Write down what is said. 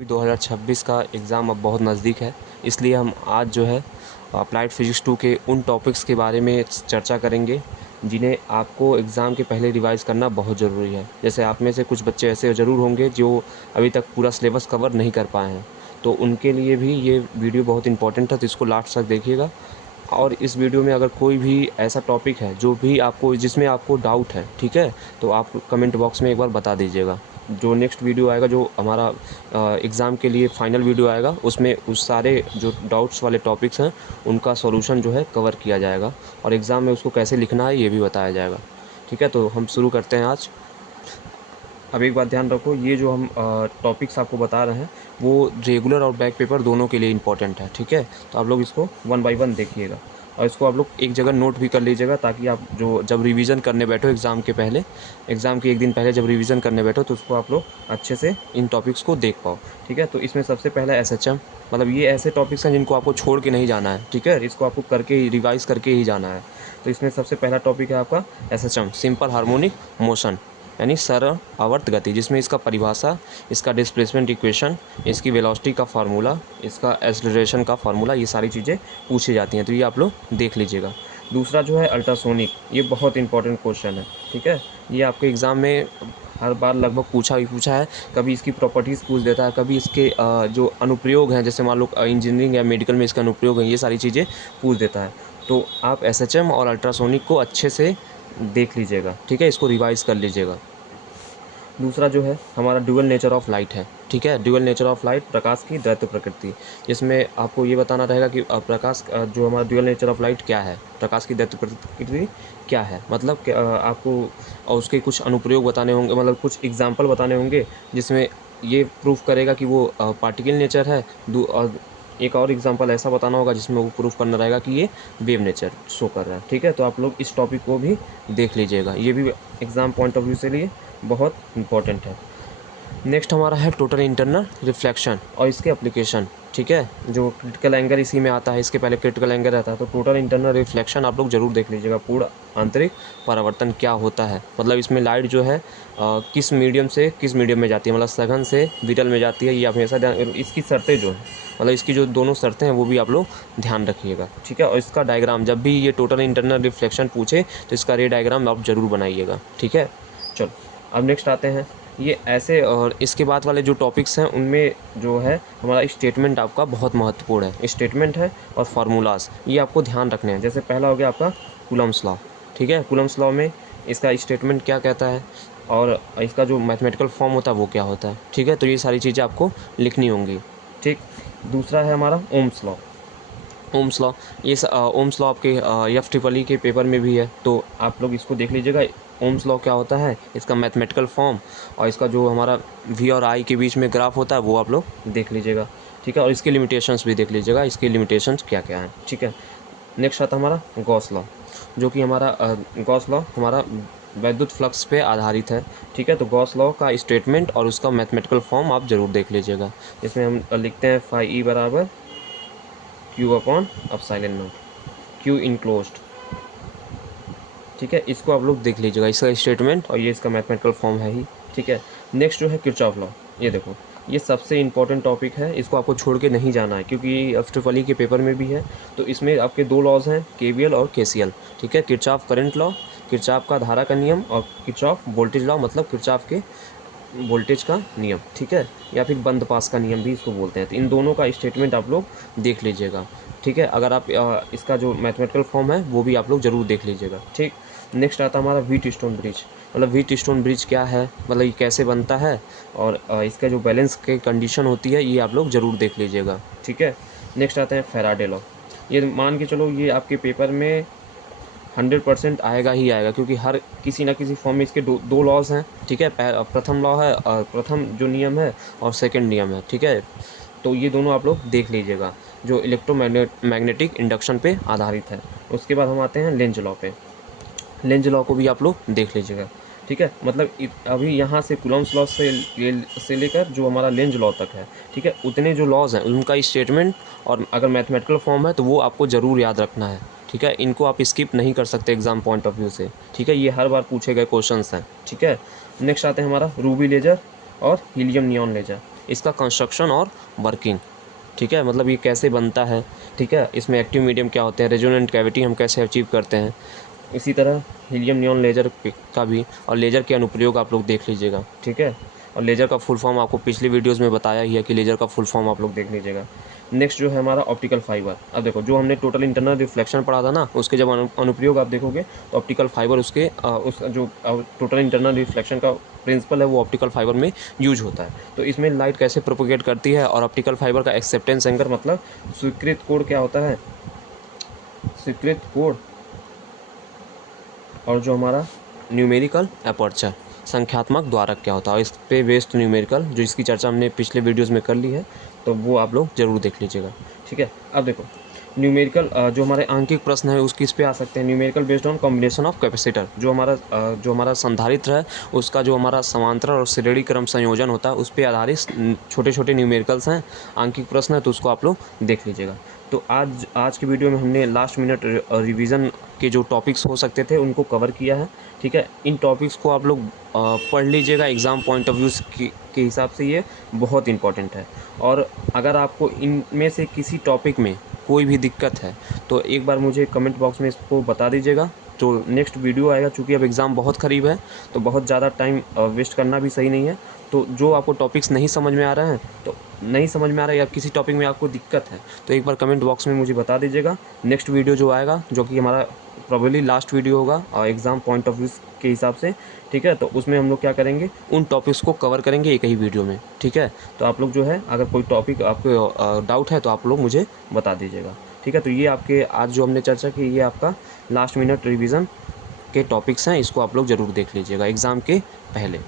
2026 का एग्ज़ाम अब बहुत नज़दीक है, इसलिए हम आज जो है अप्लाइड फ़िज़िक्स 2 के उन टॉपिक्स के बारे में चर्चा करेंगे, जिन्हें आपको एग्ज़ाम के पहले रिवाइज़ करना बहुत ज़रूरी है। जैसे आप में से कुछ बच्चे ऐसे ज़रूर होंगे जो अभी तक पूरा सिलेबस कवर नहीं कर पाए हैं, तो उनके लिए भी ये वीडियो बहुत इम्पोर्टेंट है, तो इसको लास्ट तक देखिएगा। और इस वीडियो में अगर कोई भी ऐसा टॉपिक है जो भी आपको जिसमें आपको डाउट है, ठीक है, तो आप कमेंट बॉक्स में एक बार बता दीजिएगा। जो नेक्स्ट वीडियो आएगा, जो हमारा एग्ज़ाम के लिए फाइनल वीडियो आएगा, उसमें उस सारे जो डाउट्स वाले टॉपिक्स हैं उनका सॉल्यूशन जो है कवर किया जाएगा और एग्ज़ाम में उसको कैसे लिखना है ये भी बताया जाएगा। ठीक है, तो हम शुरू करते हैं आज। अब एक बात ध्यान रखो, ये जो हम टॉपिक्स आपको बता रहे हैं वो रेगुलर और बैक पेपर दोनों के लिए इम्पोर्टेंट है। ठीक है, तो आप लोग इसको वन बाय वन देखिएगा और इसको आप लोग एक जगह नोट भी कर लीजिएगा, ताकि आप जब रिवीजन करने बैठो एग्ज़ाम के पहले, एग्ज़ाम के एक दिन पहले जब रिवीजन करने बैठो तो उसको आप लोग अच्छे से इन टॉपिक्स को देख पाओ। ठीक है, तो इसमें सबसे पहला एसएचएम, मतलब ये ऐसे टॉपिक्स हैं जिनको आपको छोड़ के नहीं जाना है। ठीक है, इसको आपको करके ही रिवाइज़ करके ही जाना है। तो इसमें सबसे पहला टॉपिक है आपका एसएचएम, सिंपल हार्मोनिक मोशन, यानी सरल आवर्त गति, जिसमें इसका परिभाषा, इसका डिस्प्लेसमेंट इक्वेशन, इसकी वेलोसिटी का फार्मूला, इसका एक्सेलरेशन का फार्मूला, ये सारी चीज़ें पूछी जाती हैं, तो ये आप लोग देख लीजिएगा। दूसरा जो है अल्ट्रासोनिक, ये बहुत इंपॉर्टेंट क्वेश्चन है। ठीक है, ये आपके एग्ज़ाम में हर बार लगभग पूछा ही पूछा है। कभी इसकी प्रॉपर्टीज़ पूछ देता है, कभी इसके जो अनुप्रयोग हैं, जैसे मान लो इंजीनियरिंग या मेडिकल में इसका अनुप्रयोग है, ये सारी चीज़ें पूछ देता है। तो आप एसएचएम और अल्ट्रासोनिक को अच्छे से देख लीजिएगा। ठीक है, इसको रिवाइज़ कर लीजिएगा। दूसरा जो है हमारा ड्यूअल नेचर ऑफ लाइट है। ठीक है, ड्यूअल नेचर ऑफ लाइट, प्रकाश की द्वैत प्रकृति, जिसमें आपको ये बताना रहेगा कि प्रकाश जो हमारा ड्यूअल नेचर ऑफ लाइट क्या है, प्रकाश की द्वैत प्रकृति क्या है, मतलब कि आपको और उसके कुछ अनुप्रयोग बताने होंगे, मतलब कुछ एग्जाम्पल बताने होंगे जिसमें ये प्रूफ करेगा कि वो पार्टिकल नेचर है। और एक और एग्जांपल ऐसा बताना होगा जिसमें वो प्रूफ करना रहेगा कि ये वेव नेचर शो कर रहा है। ठीक है, तो आप लोग इस टॉपिक को भी देख लीजिएगा, ये भी एग्ज़ाम पॉइंट ऑफ व्यू से लिए बहुत इंपॉर्टेंट है। नेक्स्ट हमारा है टोटल इंटरनल रिफ्लेक्शन और इसके एप्लीकेशन। ठीक है, जो क्रिटिकल एंगल इसी में आता है, इसके पहले क्रिटिकल एंगल रहता है, तो टोटल इंटरनल रिफ्लेक्शन आप लोग ज़रूर देख लीजिएगा। पूर्ण आंतरिक परावर्तन क्या होता है, मतलब इसमें लाइट जो है किस मीडियम से किस मीडियम में जाती है, मतलब सघन से विरल में जाती है, ये आप हमेशा ध्यान, इसकी शर्तें जो हैं, मतलब इसकी जो दोनों शर्तें हैं वो भी आप लोग ध्यान रखिएगा। ठीक है, और इसका डायग्राम, जब भी ये टोटल इंटरनल रिफ्लेक्शन पूछे तो इसका रे डायग्राम आप ज़रूर बनाइएगा। ठीक है, चलो अब नेक्स्ट आते हैं ये ऐसे, और इसके बाद वाले जो टॉपिक्स हैं उनमें जो है हमारा स्टेटमेंट आपका बहुत महत्वपूर्ण है। स्टेटमेंट है और फार्मूलाज, ये आपको ध्यान रखने हैं। जैसे पहला हो गया आपका कूलम्स लॉ। ठीक है, कूलम्स लॉ में इसका स्टेटमेंट क्या कहता है और इसका जो मैथमेटिकल फॉर्म होता है वो क्या होता है। ठीक है, तो ये सारी चीज़ें आपको लिखनी होंगी। ठीक, दूसरा है हमारा ओम्स लॉ। ओम्स लॉ, ये ओम्स लॉ आपके FEEE के पेपर में भी है, तो आप लोग इसको देख लीजिएगा। ओम्स लॉ क्या होता है, इसका मैथमेटिकल फॉर्म और इसका जो हमारा V और I के बीच में ग्राफ होता है वो आप लोग देख लीजिएगा। ठीक है, और इसके लिमिटेशंस भी देख लीजिएगा, इसके लिमिटेशंस क्या क्या हैं। ठीक है, नेक्स्ट आता है हमारा गॉस लॉ, जो कि हमारा गॉस लॉ हमारा वैद्युत फ्लक्स पे आधारित है। ठीक है, तो गॉस लॉ का स्टेटमेंट और उसका मैथमेटिकल फॉर्म आप ज़रूर देख लीजिएगा। इसमें हम लिखते हैं φE बराबर Q upon epsilon not, Q enclosed. ठीक है, इसको आप लोग देख लीजिएगा, इसका स्टेटमेंट और ये इसका मैथमेटिकल फॉर्म है ही। ठीक है, नेक्स्ट जो है किरचॉफ लॉ, ये देखो, ये सबसे इंपॉर्टेंट टॉपिक है, इसको आपको छोड़ के नहीं जाना है, क्योंकि FEEE के पेपर में भी है। तो इसमें आपके दो लॉज हैं, KVL और KCL। ठीक है, किरचॉफ करंट लॉ, किरचॉफ का धारा का नियम, और किरचॉफ वोल्टेज लॉ, मतलब किरचॉफ के वोल्टेज का नियम। ठीक है, या फिर बंद पास का नियम भी इसको बोलते हैं। तो इन दोनों का स्टेटमेंट आप लोग देख लीजिएगा। ठीक है, अगर आप इसका जो मैथमेटिकल फॉर्म है वो भी आप लोग ज़रूर देख लीजिएगा। ठीक, नेक्स्ट आता है हमारा व्हीट स्टोन ब्रिज। मतलब व्हीट स्टोन ब्रिज क्या है, मतलब ये कैसे बनता है, और इसका जो बैलेंस की कंडीशन होती है ये आप लोग ज़रूर देख लीजिएगा। ठीक है, नेक्स्ट आते हैं फैराडे लॉ। ये मान के चलो ये आपके पेपर में 100% आएगा ही आएगा, क्योंकि हर किसी ना किसी फॉर्म में इसके दो लॉज हैं। ठीक है, प्रथम लॉ है, प्रथम जो नियम है, और सेकंड नियम है। ठीक है, तो ये दोनों आप लोग देख लीजिएगा, जो मैग्नेटिक इंडक्शन पे आधारित है। उसके बाद हम आते हैं लेंज लॉ पे। लेंज लॉ को भी आप लोग देख लीजिएगा। ठीक है, मतलब अभी यहाँ से कूलम्स लॉ से लेकर जो हमारा लेंज लॉ तक है, ठीक है, उतने जो लॉज हैं उनका स्टेटमेंट और अगर मैथमेटिकल फॉर्म है तो वो आपको ज़रूर याद रखना है। ठीक है, इनको आप स्किप नहीं कर सकते एग्जाम पॉइंट ऑफ व्यू से। ठीक है, ये हर बार पूछे गए क्वेश्चंस हैं। ठीक है, नेक्स्ट आते हैं हमारा रूबी लेजर और हीलियम नियॉन लेजर। इसका कंस्ट्रक्शन और वर्किंग, ठीक है, मतलब ये कैसे बनता है, ठीक है, इसमें एक्टिव मीडियम क्या होते हैं, रेजोनेंट कैविटी हम कैसे अचीव करते हैं, इसी तरह हीलियम नियॉन लेज़र का भी, और लेज़र के अनुप्रयोग आप लोग देख लीजिएगा, ठीक है। और लेज़र का फुल फॉर्म आपको पिछली वीडियोस में बताया ही है कि लेज़र का फुल फॉर्म आप लोग देख लीजिएगा। नेक्स्ट जो है हमारा ऑप्टिकल फाइबर। अब देखो जो हमने टोटल इंटरनल रिफ्लेक्शन पढ़ा था ना, उसके जब अनुप्रयोग आप देखोगे तो ऑप्टिकल फाइबर उसके उस जो टोटल इंटरनल रिफ्लेक्शन का प्रिंसिपल है वो ऑप्टिकल फाइबर में यूज होता है। तो इसमें लाइट कैसे प्रोपोगेट करती है, और ऑप्टिकल फाइबर का एक्सेप्टेंस एंकर मतलब स्वीकृत कोड क्या होता है, स्वीकृत कोड, और जो हमारा न्यूमेरिकल अपर्चर संख्यात्मक द्वारक क्या होता है, इस पे बेस्ड न्यूमेरिकल जो इसकी चर्चा हमने पिछले वीडियोस में कर ली है, तो वो आप लोग ज़रूर देख लीजिएगा, ठीक है। अब देखो न्यूमेरिकल जो हमारे आंकिक प्रश्न है उसकी इस पे आ सकते हैं। Numerical based on combination of capacitor, जो हमारा संधारित्र है उसका जो हमारा समांतर और श्रेणी क्रम संयोजन होता है उस पर आधारित छोटे छोटे न्यूमेरिकल्स हैं, आंकिक प्रश्न है, तो उसको आप लोग देख लीजिएगा। तो आज की वीडियो में हमने लास्ट मिनट रिवीजन के जो टॉपिक्स हो सकते थे उनको कवर किया है, ठीक है। इन टॉपिक्स को आप लोग पढ़ लीजिएगा, एग्ज़ाम पॉइंट ऑफ व्यू के हिसाब से ये बहुत इंपॉर्टेंट है। और अगर आपको इनमें से किसी टॉपिक में कोई भी दिक्कत है तो एक बार मुझे कमेंट बॉक्स में इसको बता दीजिएगा। तो नेक्स्ट वीडियो आएगा, चूँकि अब एग्ज़ाम बहुत करीब है तो बहुत ज़्यादा टाइम वेस्ट करना भी सही नहीं है। तो जो आपको टॉपिक्स नहीं समझ में आ रहे हैं, तो नहीं समझ में आ रहा है या किसी टॉपिक में आपको दिक्कत है तो एक बार कमेंट बॉक्स में मुझे बता दीजिएगा। नेक्स्ट वीडियो जो आएगा, जो कि हमारा प्रोबेबली लास्ट वीडियो होगा और एग्ज़ाम पॉइंट ऑफ व्यू के हिसाब से, ठीक है, तो उसमें हम लोग क्या करेंगे, उन टॉपिक्स को कवर करेंगे एक ही वीडियो में, ठीक है। तो आप लोग जो है अगर कोई टॉपिक आपको डाउट है तो आप लोग मुझे बता दीजिएगा, ठीक है। तो ये आपके आज जो हमने चर्चा की ये आपका लास्ट मिनट रिवीजन के टॉपिक्स हैं, इसको आप लोग ज़रूर देख लीजिएगा एग्ज़ाम के पहले।